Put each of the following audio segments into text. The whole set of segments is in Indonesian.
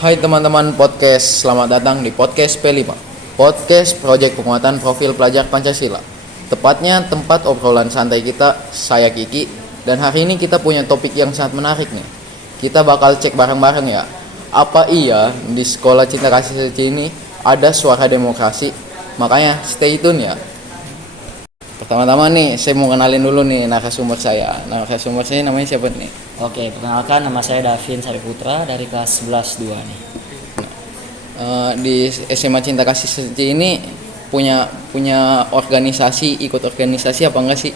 Hai teman-teman podcast, selamat datang di podcast P5, podcast proyek penguatan profil pelajar Pancasila. Tepatnya tempat obrolan santai kita, saya Kiki, dan hari ini kita punya topik yang sangat menarik nih. Kita bakal cek bareng-bareng ya, apa iya di sekolah Cinta Kasih Suci ini ada suara demokrasi? Makanya stay tune ya. Pertama-tama nih, saya mau kenalin dulu nih narasumber saya. Narasumber saya namanya siapa nih? Oke, perkenalkan nama saya Davin Sariputra dari kelas 11-2 nih. Di SMA Cinta Kasih Suci ini punya organisasi, ikut organisasi apa enggak sih?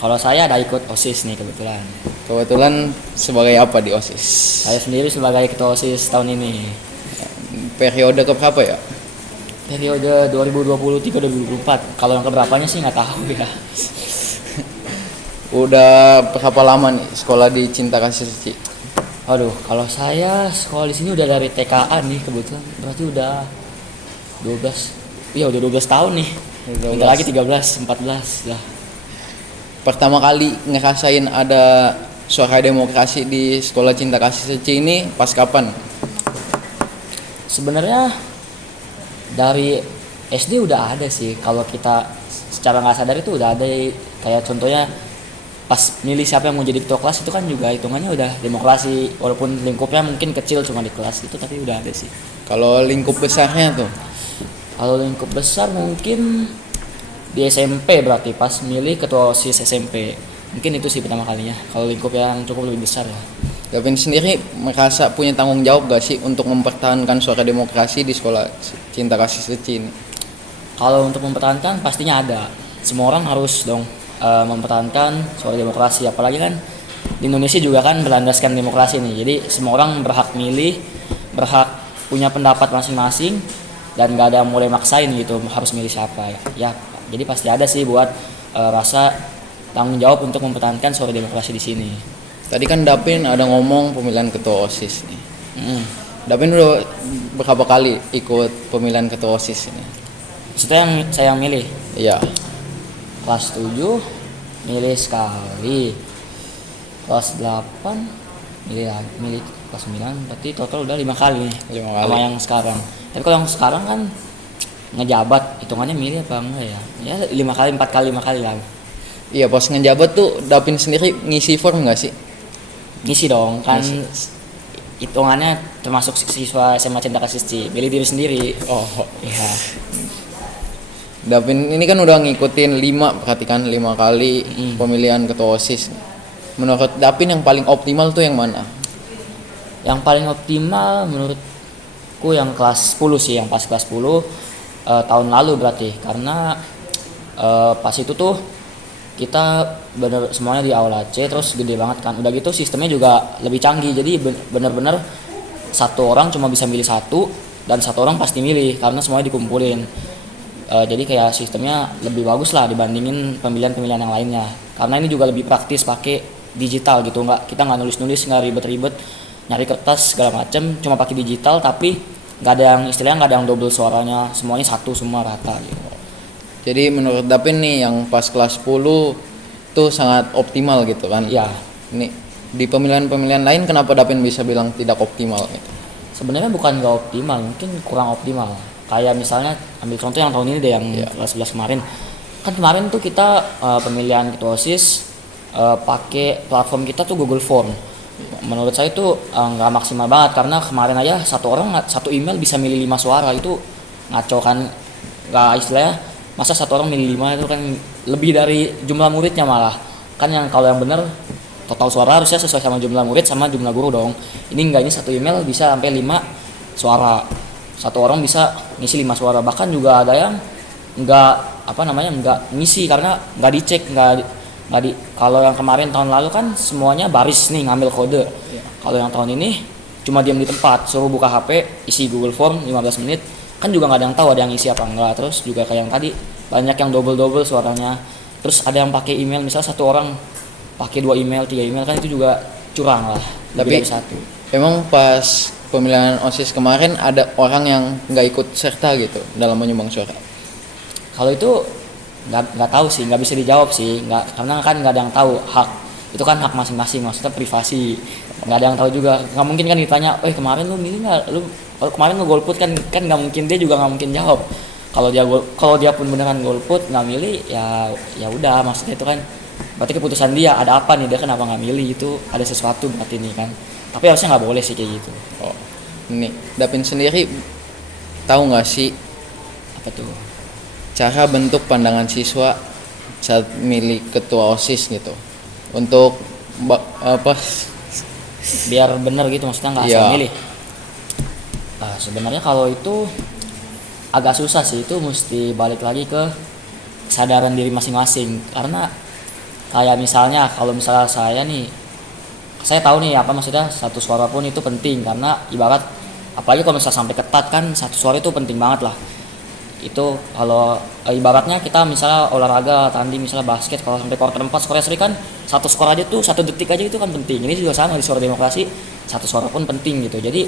Kalau saya ada ikut OSIS nih kebetulan. Kebetulan sebagai apa di OSIS? Saya sendiri sebagai ketua OSIS tahun ini. Periode keberapa ya? Periode 2023-2024. Kalau yang keberapanya sih nggak tahu ya. Udah berapa lama nih sekolah di Cinta Kasih Suci? Aduh, kalau saya sekolah di sini udah dari TKA nih kebetulan. Berarti udah 12. Iya, udah 12 tahun nih. Bentar lagi 13, 14 lah. Pertama kali ngerasain ada suara demokrasi di sekolah Cinta Kasih Suci ini pas kapan? Sebenarnya dari SD udah ada sih. Kalau kita secara nggak sadar itu udah ada, kayak contohnya pas milih siapa yang mau jadi ketua kelas itu kan juga hitungannya udah demokrasi, walaupun lingkupnya mungkin kecil cuma di kelas itu, tapi udah ada sih. Kalau lingkup besarnya tuh? Kalau lingkup besar mungkin di SMP, berarti pas milih ketua OSIS SMP mungkin itu sih pertama kalinya. Kalau lingkup yang cukup lebih besar ya. Gavin sendiri merasa punya tanggung jawab gak sih untuk mempertahankan suara demokrasi di sekolah Cinta Kasih Suci ini? Kalau untuk mempertahankan pastinya ada. Semua orang harus dong mempertahankan suara demokrasi, apalagi kan di Indonesia juga kan berlandaskan demokrasi nih. Jadi semua orang berhak milih, berhak punya pendapat masing-masing, dan gak ada yang boleh maksain gitu harus milih siapa ya. Jadi pasti ada sih buat rasa tanggung jawab untuk mempertahankan suara demokrasi di sini. Tadi kan Dapin ada ngomong pemilihan ketua OSIS nih. Dapin udah berapa kali ikut pemilihan ketua OSIS ini? Itu yang saya milih. Iya. Kelas 7 milih sekali. Kelas 8 milih kelas 9, berarti total udah 5 kali nih. 5 kali. Sama yang sekarang. Tapi kalau yang sekarang kan ngejabat, hitungannya milih apa enggak ya? Ya 5 kali, 4 kali, 5 kali lah. Iya, pas ngejabat tuh Dapin sendiri ngisi form gak sih? Ngisi dong, kan Ngisi. hitungannya termasuk siswa SMA Cinta Kasih Suci, milih diri sendiri. Oh, Iya. Dapin ini kan udah ngikutin 5 kali pemilihan ketua OSIS. Menurut Dapin yang paling optimal tuh yang mana? Yang paling optimal menurutku yang kelas 10 sih, yang pas kelas 10 tahun lalu berarti, karena pas itu tuh kita bener semuanya di aula C, terus gede banget kan. Udah gitu sistemnya juga lebih canggih, jadi bener-bener satu orang cuma bisa milih satu, dan satu orang pasti milih karena semuanya dikumpulin. Jadi kayak sistemnya lebih bagus lah dibandingin pemilihan-pemilihan yang lainnya, karena ini juga lebih praktis pakai digital gitu. Kita nggak nulis-nulis, nggak ribet-ribet nyari kertas segala macem, cuma pakai digital, tapi nggak ada yang istilahnya nggak ada yang double suaranya, semuanya satu semua rata gitu. Jadi menurut Dapin nih yang pas kelas 10 tuh sangat optimal gitu kan? Iya. Ini di pemilihan-pemilihan lain kenapa Dapin bisa bilang tidak optimal gitu? Sebenarnya bukan nggak optimal, mungkin kurang optimal. Kayak misalnya ambil contoh yang tahun ini deh, yang kelas 11 kemarin. Kan kemarin tuh kita pemilihan ketua OSIS pakai platform kita tuh Google Form. Menurut saya itu nggak maksimal banget, karena kemarin aja satu orang satu email bisa milih 5 suara, itu ngaco kan? Nggak, istilahnya masa satu orang milih 5, itu kan lebih dari jumlah muridnya malah. Kan yang kalau yang bener total suara harusnya sesuai sama jumlah murid sama jumlah guru dong. Ini enggak, ini satu email bisa sampai 5 suara. Satu orang bisa ngisi 5 suara. Bahkan juga ada yang enggak ngisi karena enggak dicek, kalau yang kemarin tahun lalu kan semuanya baris nih ngambil kode. Kalau yang tahun ini cuma diam di tempat, suruh buka HP, isi Google Form 15 menit. Kan juga nggak ada yang tahu ada yang isi apa enggak. Terus juga kayak yang tadi banyak yang double suaranya. Terus ada yang pakai email, misal satu orang pakai 2 email, 3 email, kan itu juga curang lah. Lebih dari satu. Emang pas pemilihan OSIS kemarin ada orang yang nggak ikut serta gitu dalam menyumbang suara? Kalau itu nggak tahu sih, nggak bisa dijawab sih, nggak, karena kan nggak ada yang tahu hak itu kan hak masing-masing, maksudnya privasi, nggak ada yang tahu juga. Nggak mungkin kan ditanya, kemarin lu milih nggak, lu kemarin lu golput, kan nggak mungkin, dia juga nggak mungkin jawab. Kalau dia pun beneran golput nggak milih, ya udah, maksudnya itu kan berarti keputusan dia, ada apa nih, dia kenapa nggak milih, itu ada sesuatu berarti nih kan. Tapi harusnya nggak boleh sih kayak gitu. Oh, ini Dapin sendiri tahu nggak sih Apa tuh? cara bentuk pandangan siswa saat milih ketua OSIS gitu untuk apa? Biar bener gitu, maksudnya nggak asal milih. Sebenarnya kalau itu agak susah sih, itu mesti balik lagi ke kesadaran diri masing-masing. Karena kayak misalnya kalau misalnya saya tahu nih apa maksudnya satu suara pun itu penting, karena ibarat apalagi kalau misalnya sampai ketat kan, satu suara itu penting banget lah. Itu kalau ibaratnya kita misalnya olahraga tanding, misalnya basket, kalau sampai quarter 4 skor seri kan, satu skor aja tuh, 1 detik aja itu kan penting. Ini juga sama di suara demokrasi, satu suara pun penting gitu. Jadi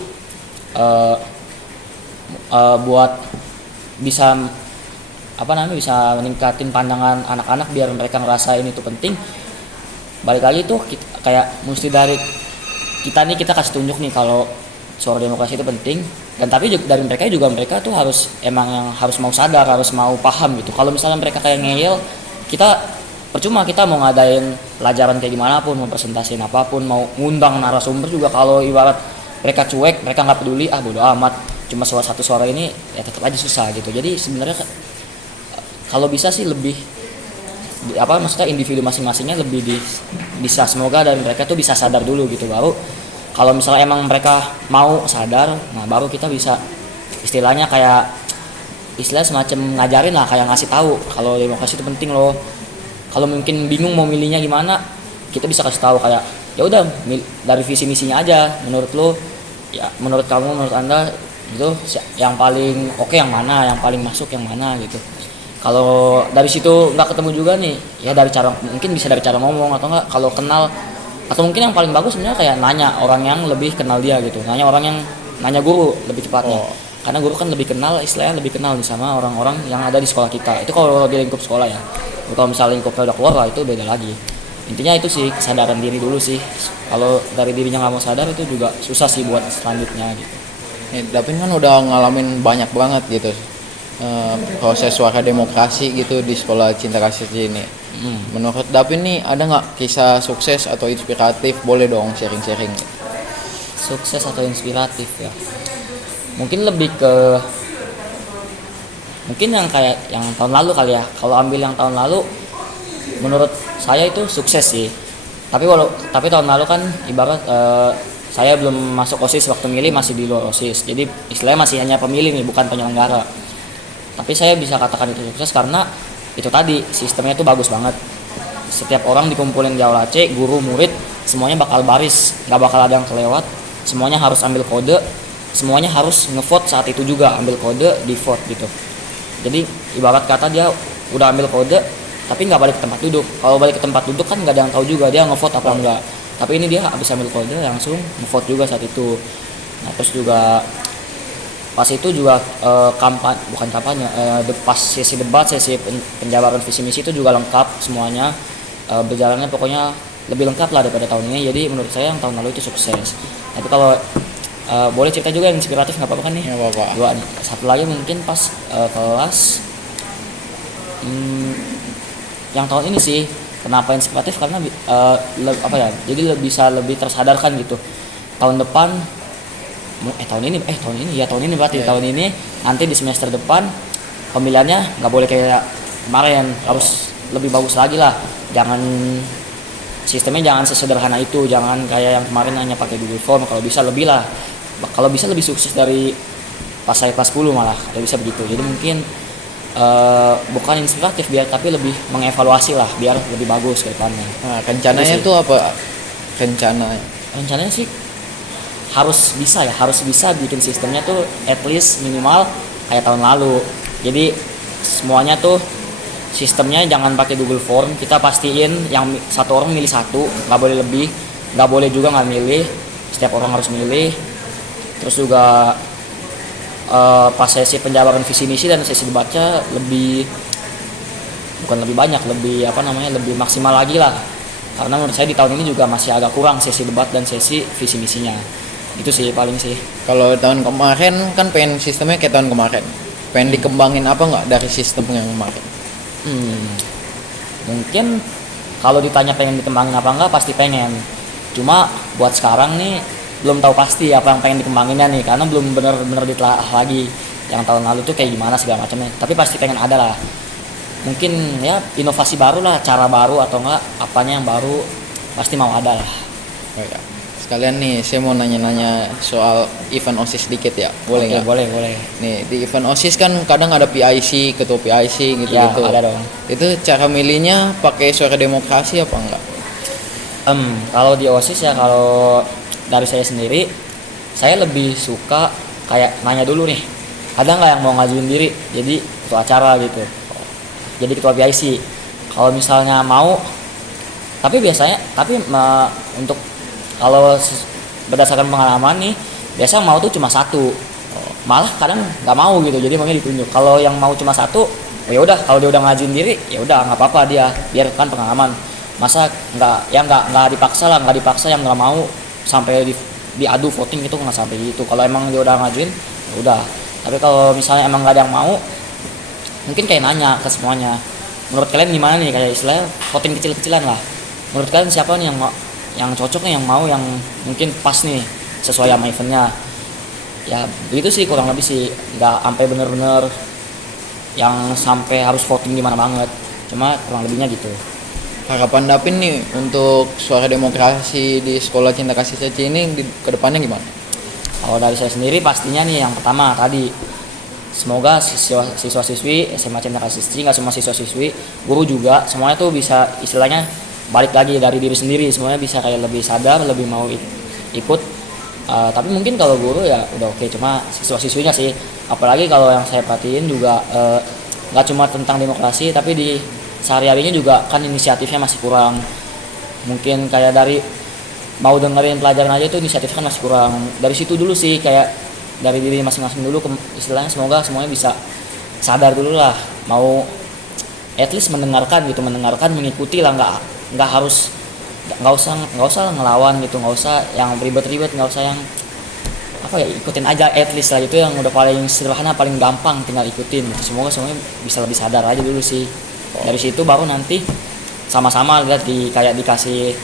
buat bisa bisa meningkatin pandangan anak-anak biar mereka ngerasain itu penting, balik lagi tuh kayak mesti dari kita kasih tunjuk nih kalau suara demokrasi itu penting. Dan tapi dari mereka tuh harus mau sadar, harus mau paham gitu. Kalau misalnya mereka kayak ngeyel, kita percuma kita mau ngadain pelajaran kayak gimana pun, mau presentasiin apapun, mau ngundang narasumber juga, kalau ibarat mereka cuek, mereka nggak peduli, bodo amat, cuma satu suara ini, ya tetap aja susah gitu. Jadi sebenarnya kalau bisa sih lebih maksudnya individu masing-masingnya lebih bisa, semoga dari mereka tuh bisa sadar dulu gitu, baru kalau misalnya emang mereka mau sadar, nah baru kita bisa istilahnya semacam ngajarin lah, kayak ngasih tahu kalau demokrasi itu penting loh. Kalau mungkin bingung mau milihnya gimana, kita bisa kasih tahu kayak ya udah dari visi misinya aja, menurut lo ya, menurut kamu, menurut anda gitu yang paling oke yang mana, yang paling masuk yang mana gitu. Kalau dari situ nggak ketemu juga nih, ya mungkin bisa dari cara ngomong, atau enggak kalau kenal, atau mungkin yang paling bagus sebenarnya kayak nanya orang yang lebih kenal dia gitu, nanya guru lebih cepatnya. Karena guru kan lebih kenal, istilahnya lebih kenal nih sama orang-orang yang ada di sekolah kita. Itu kalau di lingkup sekolah ya. Kalau misalnya lingkupnya udah keluar lah, itu beda lagi. Intinya itu sih, kesadaran diri dulu sih. Kalau dari dirinya nggak mau sadar, itu juga susah sih buat selanjutnya gitu. Dapin kan udah ngalamin banyak banget gitu proses suara demokrasi gitu di sekolah Cinta Kasih ini. Menurut Dapin nih, ada nggak kisah sukses atau inspiratif? Boleh dong sharing-sharing. Sukses atau inspiratif ya, mungkin lebih ke yang kayak yang tahun lalu kali ya. Kalau ambil yang tahun lalu, menurut saya itu sukses sih. Tapi tahun lalu kan ibarat saya belum masuk OSIS, waktu milih masih di luar OSIS, jadi istilahnya masih hanya pemilih nih, bukan penyelenggara. Tapi saya bisa katakan itu sukses karena itu tadi, sistemnya itu bagus banget. Setiap orang dikumpulin di aula C, guru, murid, semuanya bakal baris, nggak bakal ada yang kelewat. Semuanya harus ambil kode, semuanya harus ngevote saat itu juga, ambil kode, di vote gitu. Jadi ibarat kata dia udah ambil kode, tapi nggak balik ke tempat duduk. Kalau balik ke tempat duduk kan nggak ada yang tahu juga dia ngevote apa enggak. Tapi ini dia habis ambil kode langsung ngevote juga saat itu. Nah terus juga pas itu juga pas sesi debat, sesi penjabaran visi misi itu juga lengkap semuanya, berjalannya pokoknya lebih lengkap lah daripada tahun ini. Jadi menurut saya yang tahun lalu itu sukses. Tapi kalau boleh cerita juga yang inspiratif, nggak apa-apa kan nih? Nggak apa-apa. Dua nih. Satu lagi mungkin pas kelas yang tahun ini sih, kenapa inspiratif karena jadi bisa lebih tersadarkan gitu. Tahun ini berarti tahun ini nanti di semester depan pemilihannya nggak boleh kayak kemarin, harus lebih bagus lagi lah. Sistemnya jangan sesederhana itu, jangan kayak yang kemarin hanya pakai Google Form. Kalau bisa lebih sukses dari pas saya kelas 10 malah, kalau bisa begitu. Jadi mungkin bukan inspiratif tapi lebih mengevaluasi lah biar lebih bagus ke depannya. Nah, rencananya tuh apa? Rencananya sih harus bisa bikin sistemnya tuh at least minimal kayak tahun lalu. Jadi semuanya tuh sistemnya jangan pakai Google Form, kita pastiin yang satu orang milih satu, nggak boleh lebih, nggak boleh juga nggak milih, setiap orang harus milih. Terus juga pas sesi penjabaran visi misi dan sesi debatnya lebih maksimal lagi lah. karena menurut saya di tahun ini juga masih agak kurang sesi debat dan sesi visi misinya. Itu sih paling sih. Kalau tahun kemarin kan pengen sistemnya kayak tahun kemarin. Pengen dikembangin apa nggak dari sistem yang kemarin? Mungkin kalau ditanya pengen dikembangin apa enggak, pasti pengen. Cuma buat sekarang nih belum tahu pasti apa yang pengen dikembanginnya nih, karena belum benar-benar ditelaah lagi yang tahun lalu tuh kayak gimana segala macamnya. Tapi pasti pengen ada lah. Mungkin ya inovasi baru lah, cara baru atau enggak apanya yang baru, pasti mau ada lah. Oh ya. Sekalian nih saya mau nanya-nanya soal event OSIS dikit ya. Boleh nggak? Boleh. Nih di event OSIS kan kadang ada PIC, ketua PIC gitu. Ya, ada dong. Itu cara milihnya pakai suara demokrasi apa enggak? Kalau di OSIS ya, kalau dari saya sendiri, saya lebih suka kayak nanya dulu nih, ada nggak yang mau ngajuin diri jadi ketua acara gitu, jadi ketua PIC. Kalau misalnya mau, tapi untuk kalau berdasarkan pengalaman nih, biasa mau tuh cuma satu, malah kadang nggak mau gitu, jadi makanya ditunjuk. Kalau yang mau cuma satu, ya udah, kalau dia udah ngajuin diri ya udah nggak apa-apa, dia biar kan pengalaman. Masa nggak dipaksa yang nggak mau sampai diadu voting itu, nggak sampai gitu. Kalau emang dia udah ngajuin ya udah. Tapi kalau misalnya emang nggak ada yang mau, mungkin kayak nanya ke semuanya, menurut kalian gimana nih, kayak istilahnya voting kecil-kecilan lah, menurut kalian siapa nih yang cocok nih, yang mau, yang mungkin pas nih sesuai sama eventnya. Ya begitu sih kurang lebih sih, nggak sampai bener-bener yang sampai harus voting gimana banget, cuma kurang lebihnya gitu. Harapan Dapin nih untuk suara demokrasi di Sekolah Cinta Kasih Saji ini ke depannya gimana? Kalau dari saya sendiri pastinya nih yang pertama tadi, semoga siswa-siswi SMA Cinta Kasih Saji, nggak cuma siswa-siswi, guru juga, semuanya tuh bisa istilahnya balik lagi dari diri sendiri, semuanya bisa kayak lebih sadar, lebih mau ikut. Tapi mungkin kalau guru ya udah oke, cuma siswa-siswinya sih, apalagi kalau yang saya perhatiin juga nggak cuma tentang demokrasi, tapi di sehari-harinya juga kan inisiatifnya masih kurang. Mungkin kayak dari mau dengerin pelajaran aja tuh inisiatifnya kan masih kurang. Dari situ dulu sih, kayak dari diri masing-masing dulu, istilahnya semoga semuanya bisa sadar dulu lah, mau at least mendengarkan, mengikuti lah, nggak usah ngelawan gitu, nggak usah yang ribet-ribet, nggak usah yang apa ya, ikutin aja at least lah, itu yang udah paling sederhana, paling gampang, tinggal ikutin gitu. Semoga semuanya bisa lebih sadar aja dulu sih. Dari situ baru nanti sama-sama lihat kayak dikasih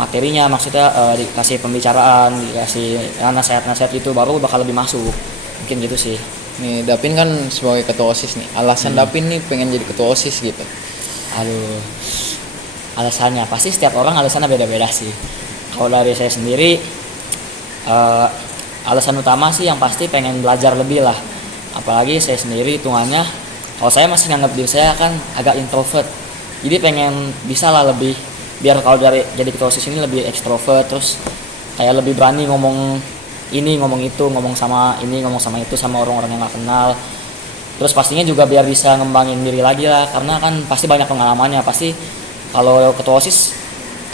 materinya, maksudnya dikasih pembicaraan, dikasih nasihat-nasihat, itu baru bakal lebih masuk, mungkin gitu sih. Nih Dapin kan sebagai ketua OSIS nih, alasan Dapin nih pengen jadi ketua OSIS gitu. Aduh, alasannya pasti setiap orang alasannya beda-beda sih. Kalau dari saya sendiri, alasan utama sih yang pasti pengen belajar lebih lah. Apalagi saya sendiri hitungannya, kalau saya masih nganggap diri saya kan agak introvert, jadi pengen bisa lah lebih, biar kalau jadi ketua OSIS ini lebih ekstrovert, terus kayak lebih berani ngomong ini, ngomong itu, ngomong sama ini, ngomong sama itu, sama orang-orang yang nggak kenal. Terus pastinya juga biar bisa ngembangin diri lagi lah, karena kan pasti banyak pengalamannya. Pasti kalau ketua OSIS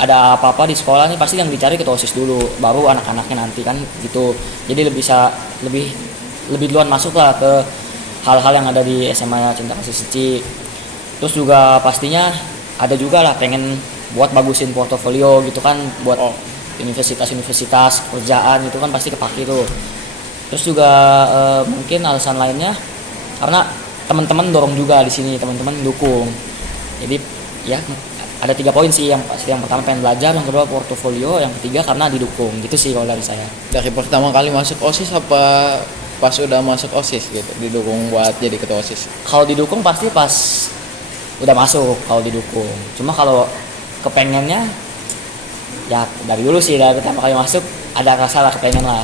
ada apa-apa di sekolah nih, pasti yang dicari ketua OSIS dulu, baru anak-anaknya nanti kan gitu. Jadi lebih duluan masuk lah ke hal-hal yang ada di SMA Cinta Kasih Saji. Terus juga pastinya ada juga lah pengen buat bagusin portofolio gitu kan, buat universitas-universitas, kerjaan itu kan pasti kepake tuh. Terus juga mungkin alasan lainnya karena teman-teman dorong juga di sini, teman-teman dukung. Jadi ya ada 3 poin sih, yang pertama pengen belajar, yang kedua portofolio, yang ketiga karena didukung. Gitu sih kalau dari saya. Dari pertama kali masuk OSIS apa pas udah masuk OSIS gitu didukung buat jadi ketua OSIS? Kalau didukung pasti pas udah masuk, kalau didukung. Cuma kalau kepengennya ya dari dulu sih, dari pertama kali masuk ada rasa lah kepengen lah.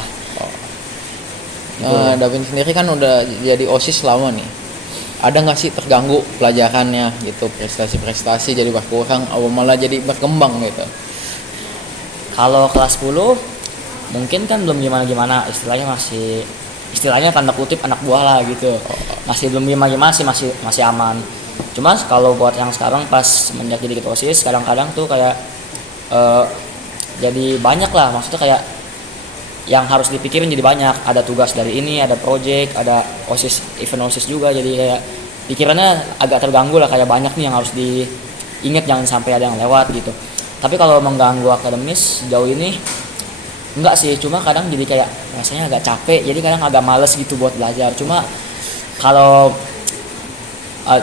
Davin sendiri kan udah jadi OSIS lama nih, ada nggak sih terganggu pelajarannya gitu, prestasi-prestasi jadi berkurang atau malah jadi berkembang gitu? Kalau kelas 10 mungkin kan belum gimana-gimana, istilahnya tanda kutip anak buah lah gitu, masih belum gimana-gimana sih, masih aman. Cuma kalau buat yang sekarang pas semenjak jadi ketua OSIS, kadang-kadang tuh kayak jadi banyak lah, maksudnya kayak yang harus dipikirin jadi banyak, ada tugas dari ini, ada project, ada OSIS, event OSIS juga, jadi kayak pikirannya agak terganggu lah, kayak banyak nih yang harus diingat, jangan sampai ada yang lewat gitu. Tapi kalau mengganggu akademis jauh ini enggak sih, cuma kadang jadi kayak rasanya agak capek, jadi kadang agak males gitu buat belajar. Cuma kalau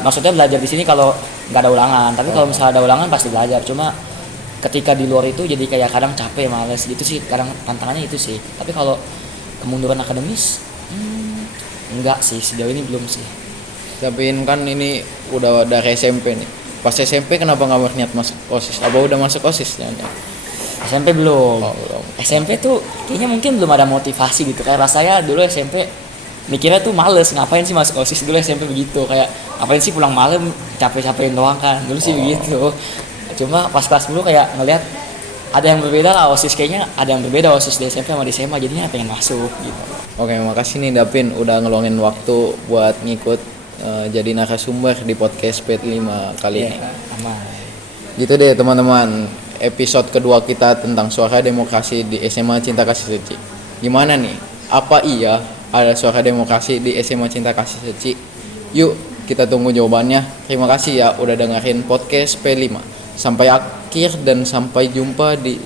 maksudnya belajar di sini kalau nggak ada ulangan, tapi kalau misalnya ada ulangan pasti belajar. Cuma ketika di luar itu jadi kayak kadang capek, males gitu sih, kadang tantangannya itu sih. Tapi kalau kemunduran akademis enggak sih, sejauh ini belum sih. Tapi kan ini udah dari SMP nih. Pas SMP kenapa nggak berniat masuk OSIS? Apa udah masuk OSIS? SMP belum. Oh, belum. SMP tuh kayaknya mungkin belum ada motivasi gitu. Kayak rasanya dulu SMP mikirnya tuh males, ngapain sih masuk OSIS dulu SMP begitu. Kayak ngapain sih pulang malam capek-capekin doang kan. Dulu sih begitu. Cuma pas kelas dulu kayak ngelihat ada yang berbeda lah OSIS, kayaknya ada yang berbeda OSIS di SMP sama di SMA, jadinya pengen masuk gitu. Oke, makasih nih Dapin udah ngeluangin waktu buat ngikut jadi narasumber di podcast P5 kali ini. Aman. Gitu deh teman-teman, episode kedua kita tentang suara demokrasi di SMA Cinta Kasih Suci. Gimana nih? Apa iya ada suara demokrasi di SMA Cinta Kasih Suci? Yuk kita tunggu jawabannya. Terima kasih ya udah dengerin podcast P5. Sampai akhir dan sampai jumpa di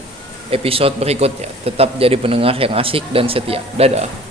episode berikutnya. Tetap jadi pendengar yang asik dan setia. Dadah.